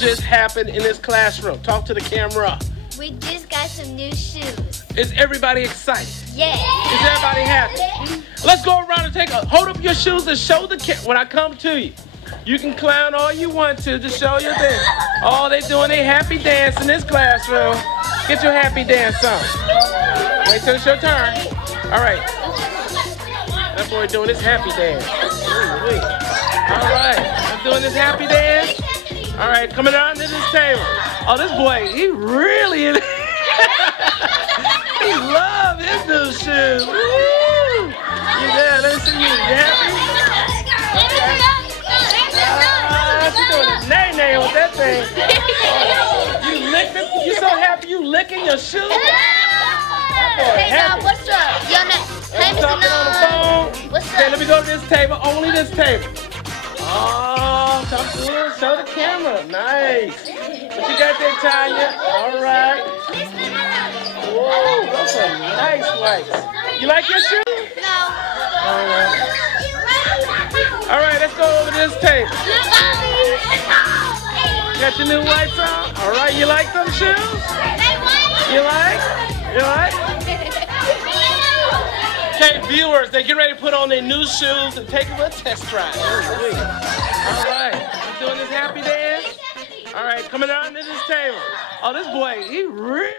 Just happened in this classroom? Talk to the camera. We just got some new shoes. Is everybody excited? Yeah. Is everybody happy? Yeah. Let's go around and hold up your shoes and show the camera. When I come to you, you can clown all you want to show your thing. Oh, they doing a happy dance in this classroom. Get your happy dance on. Wait till it's your turn. All right. That boy doing this happy dance. All right. I'm doing this happy dance. All right, coming down to this table. Oh, this boy, he really, he loves his new shoes. Woo! Yeah, let me see you. You happy? She's doing a nay-nay with that thing. You licking? You so happy you licking your shoes? Hey, now, what's up? Your name? I'm talking on the phone. What's up? Okay, let me go to this table, only this table. Oh, talk to her, show the camera. Nice. What you got there, Tanya? All right. Whoa, those are nice whites. You like your shoes? No. All right. All right, let's go over to this table. You got your new whites on? All right, you like them shoes? You like? You like? Okay, viewers, they get ready to put on their new shoes and take a little test drive. All right, you doing this happy dance? All right, coming down to this table. Oh, this boy, he really...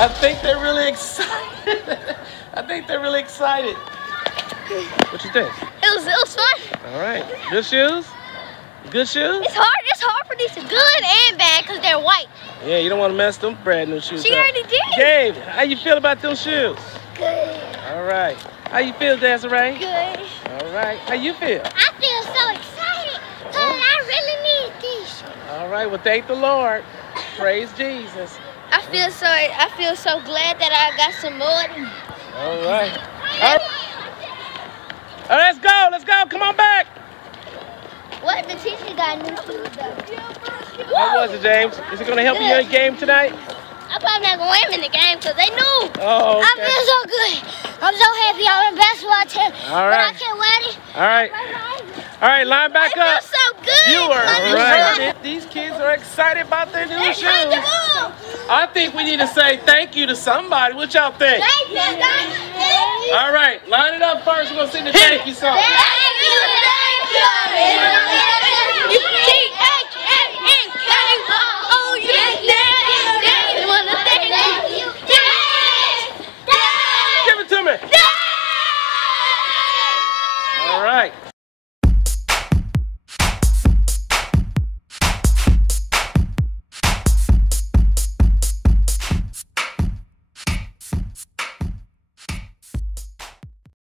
I think they're really excited. I think they're really excited. What you think? It was fun. All right. Good shoes? Good shoes? It's hard for these good and bad because they're white. Yeah, you don't want to mess them brand new shoes She up. already did. Gabe, how you feel about them shoes? Good. All right. How you feel, Desiree? Good. All right. How you feel? I feel so excited because I really need these. All right. Well, thank the Lord. Praise Jesus. I feel so glad that I got some more. All right. All right. Oh, let's go. Let's go. Come on back. What? The teacher got new shoes though. How was it, James? Is it going to help you in your game tonight? I'm probably not going to win in the game because they knew. Oh, okay. I feel so good. I'm so happy I'm in basketball team. All right. But I can't win it. All right. All right, line back up. I feel so good. Viewers, right. These kids are excited about their new shoes. I think we need to say thank you to somebody. What y'all think? Thank you. All right, line it up first. We're going to sing the thank you song. Thank you. Give it to me. All right.